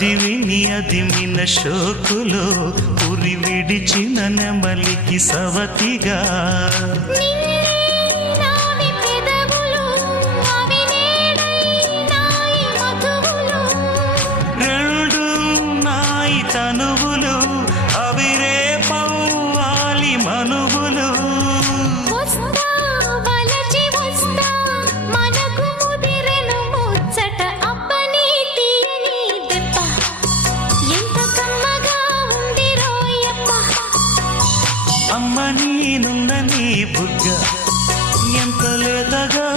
అది విని అదిమిన షోకులో ఉరి విడిచిన నెమలికి సవతిగా రెండు నాయి తనువులు అవి రేపవ్వాలి మనువులు అమ్మ నీనున్న నీ బుగ్గ ఎంత లేదగా